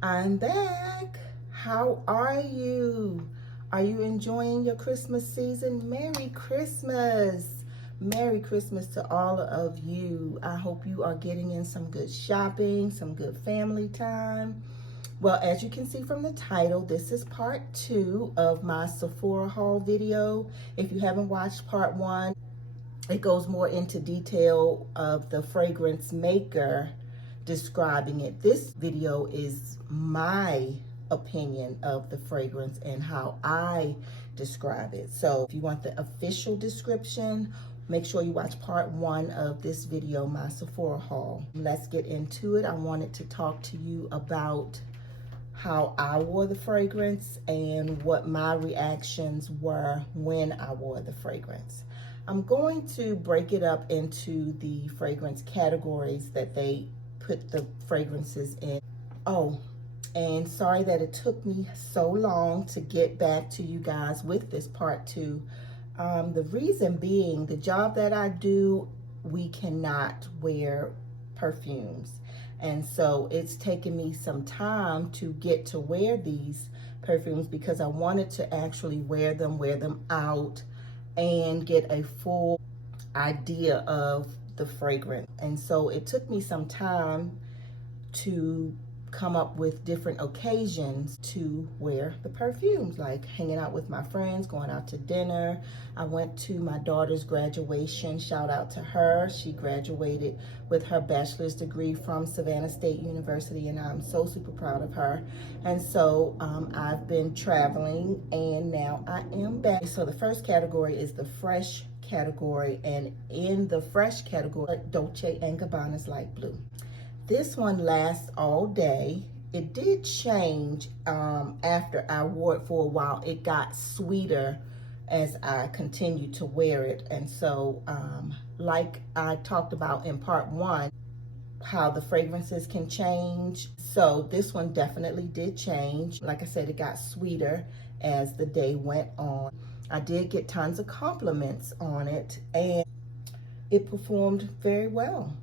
I'm back. How are you? Are you enjoying your Christmas season? Merry Christmas. Merry Christmas to all of you. I hope you are getting in some good shopping, some good family time. Well, as you can see from the title, this is part 2 of my Sephora haul video. If you haven't watched part 1, it goes more into detail of the fragrance maker describing it. This video is my opinion of the fragrance and how I describe it. So if you want the official description, make sure you watch part 1 of this video, my Sephora haul. Let's get into it. I wanted to talk to you about how I wore the fragrance and what my reactions were when I wore the fragrance. I'm going to break it up into the fragrance categories that they put the fragrances in. Oh, and sorry that it took me so long to get back to you guys with this part 2. The reason being, the job that I do, we cannot wear perfumes. And so it's taken me some time to get to wear these perfumes because I wanted to actually wear them out, and get a full idea of the fragrance. And so it took me some time to come up with different occasions to wear the perfumes, like hanging out with my friends, going out to dinner. I went to my daughter's graduation. Shout out to her. She graduated with her bachelor's degree from Savannah State University, and I'm so super proud of her. And so I've been traveling, and now I am back. So the first category is the fresh category, and in the fresh category, Dolce & Gabbana's Light Blue. This one lasts all day. It did change after I wore it for a while. It got sweeter as I continued to wear it. And so like I talked about in part 1, how the fragrances can change. So this one definitely did change. Like I said, it got sweeter as the day went on. I did get tons of compliments on it, and it performed very well.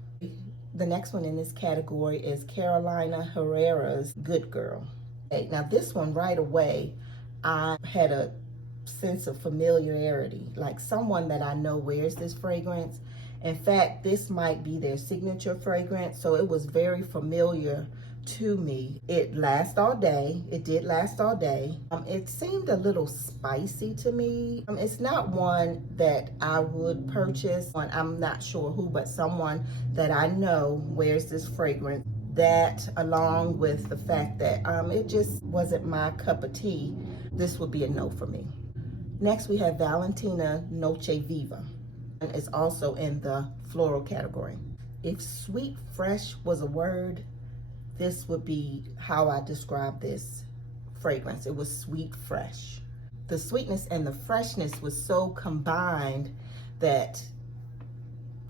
The next one in this category is Carolina Herrera's Good Girl. Okay, now this one right away, I had a sense of familiarity, like someone that I know wears this fragrance. In fact, this might be their signature fragrance, so it was very familiar to me. It lasts all day. It did last all day. It seemed a little spicy to me. It's not one that I would purchase. I'm not sure who, but someone that I know wears this fragrance. That, along with the fact that it just wasn't my cup of tea, this would be a no for me. Next, we have Valentina Noche Viva. And it's also in the floral category. If sweet fresh was a word, this would be how I describe this fragrance. It was sweet fresh. The sweetness and the freshness was so combined that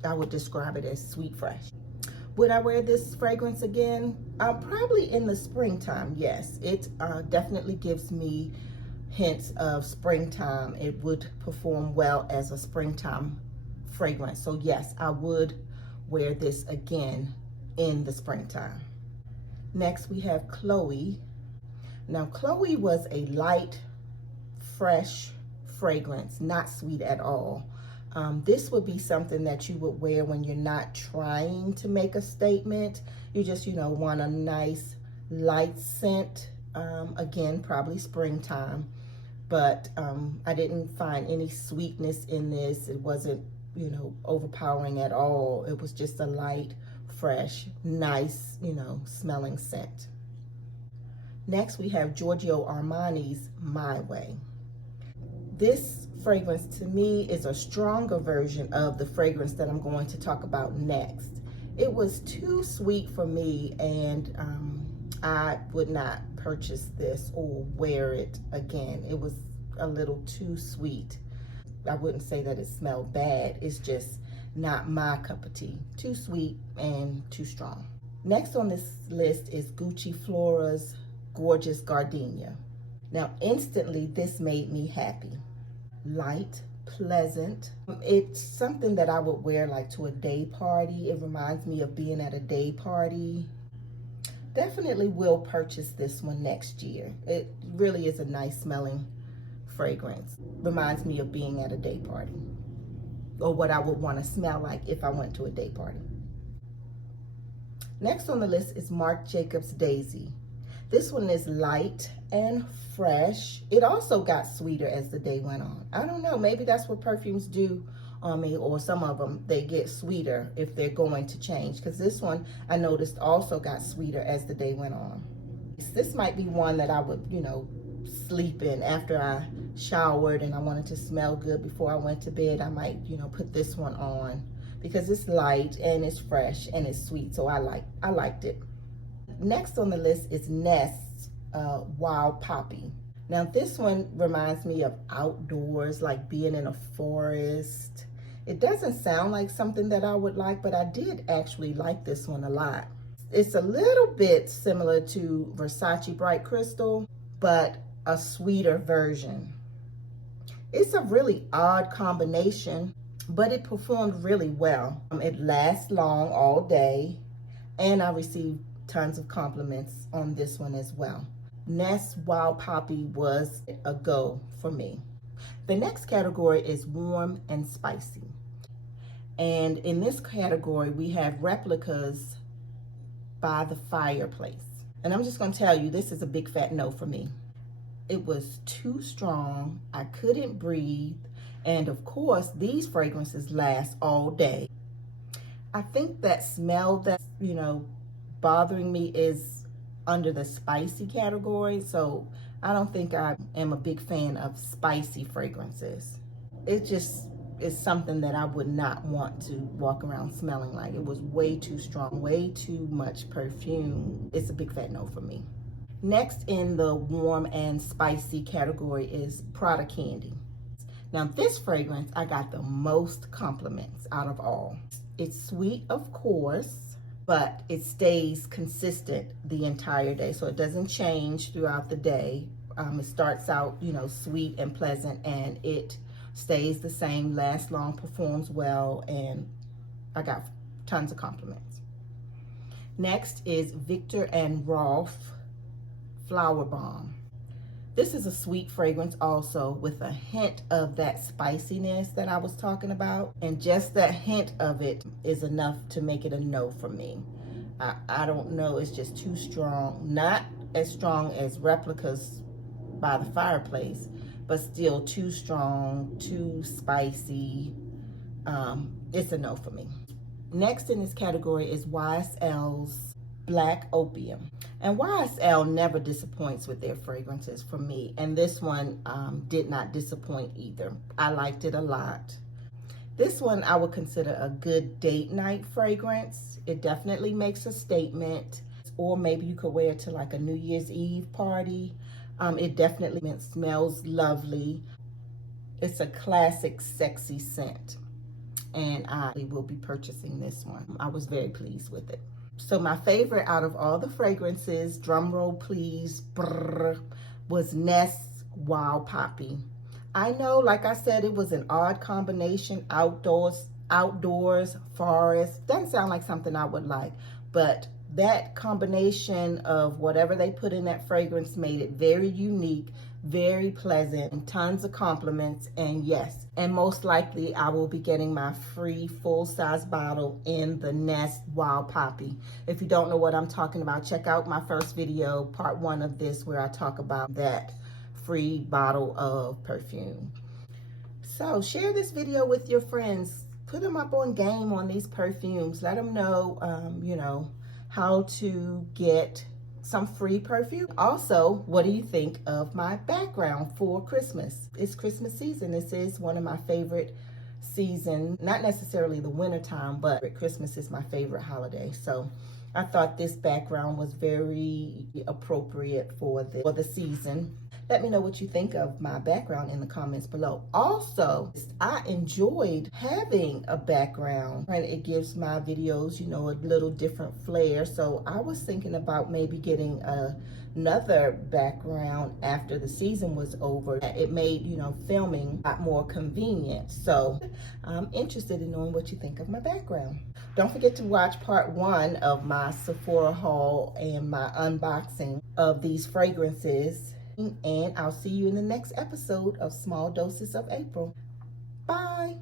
I would describe it as sweet fresh. Would I wear this fragrance again? Probably in the springtime, yes. It definitely gives me hints of springtime. It would perform well as a springtime fragrance. So yes, I would wear this again in the springtime. Next, we have Chloe. Now, Chloe was a light, fresh fragrance, not sweet at all. This would be something that you would wear when you're not trying to make a statement. You just, want a nice light scent. Again, probably springtime. But I didn't find any sweetness in this. It wasn't, overpowering at all. It was just a light, fresh, nice, smelling scent. Next, we have Giorgio Armani's My Way. This fragrance to me is a stronger version of the fragrance that I'm going to talk about next. It was too sweet for me, and I would not purchase this or wear it again. It was a little too sweet. I wouldn't say that it smelled bad. It's just not my cup of tea. Too sweet and too strong. Next on this list is Gucci Flora's Gorgeous Gardenia. Now, instantly, this made me happy. Light, pleasant. It's something that I would wear like to a day party. It reminds me of being at a day party. Definitely will purchase this one next year. It really is a nice smelling fragrance. Reminds me of being at a day party, or what I would want to smell like if I went to a day party. Next on the list is Marc Jacobs Daisy. This one is light and fresh. It also got sweeter as the day went on. I don't know, maybe that's what perfumes do on me, or some of them, they get sweeter if they're going to change, because this one I noticed also got sweeter as the day went on. This might be one that I would, sleep in after I showered and I wanted to smell good before I went to bed. I might, put this one on because it's light and it's fresh and it's sweet, so I liked it. Next on the list is Nest's Wild Poppy. Now this one reminds me of outdoors, like being in a forest. It doesn't sound like something that I would like, but I did actually like this one a lot. It's a little bit similar to Versace Bright Crystal, but a sweeter version. It's a really odd combination, but it performed really well. It lasts long all day, and I received tons of compliments on this one as well. Nest Wild Poppy was a go for me. The next category is warm and spicy. And in this category, we have replicas by the fireplace. And I'm just gonna tell you, this is a big fat no for me. It was too strong, I couldn't breathe, and of course, these fragrances last all day. I think that smell that's, bothering me is under the spicy category, so I don't think I am a big fan of spicy fragrances. It just is something that I would not want to walk around smelling like. It was way too strong, way too much perfume. It's a big fat no for me. Next in the warm and spicy category is Prada Candy. Now this fragrance, I got the most compliments out of all. It's sweet, of course, but it stays consistent the entire day, so it doesn't change throughout the day. It starts out, sweet and pleasant, and it stays the same, lasts long, performs well, and I got tons of compliments. Next is Viktor and Rolf Flower Bomb. This is a sweet fragrance also, with a hint of that spiciness that I was talking about, and just that hint of it is enough to make it a no for me. I don't know, it's just too strong. Not as strong as replicas by the fireplace, but still too strong, too spicy. It's a no for me. Next in this category is YSL's Black Opium. And YSL never disappoints with their fragrances for me. And this one did not disappoint either. I liked it a lot. This one I would consider a good date night fragrance. It definitely makes a statement. Or maybe you could wear it to like a New Year's Eve party. It definitely smells lovely. It's a classic sexy scent. And I will be purchasing this one. I was very pleased with it. So my favorite out of all the fragrances, drum roll please, brrr, was Nest's Wild Poppy. I know, like I said, it was an odd combination, outdoors, forest. Doesn't sound like something I would like, but that combination of whatever they put in that fragrance made it very unique, very pleasant, and tons of compliments. And yes, and most likely I will be getting my free full-size bottle in the Nest Wild Poppy. If you don't know what I'm talking about, check out my first video, part 1 of this, where I talk about that free bottle of perfume. So share this video with your friends. Put them up on game on these perfumes. Let them know, how to get some free perfume. Also, what do you think of my background for Christmas? It's Christmas season. This is one of my favorite seasons. Not necessarily the winter time, but Christmas is my favorite holiday. So I thought this background was very appropriate for the season. Let me know what you think of my background in the comments below. Also, I enjoyed having a background, and it gives my videos, you know, a little different flair. So I was thinking about maybe getting another background after the season was over. It made, you know, filming a lot more convenient. So I'm interested in knowing what you think of my background. Don't forget to watch part 1 of my Sephora haul and my unboxing of these fragrances. And I'll see you in the next episode of Small Doses of April. Bye.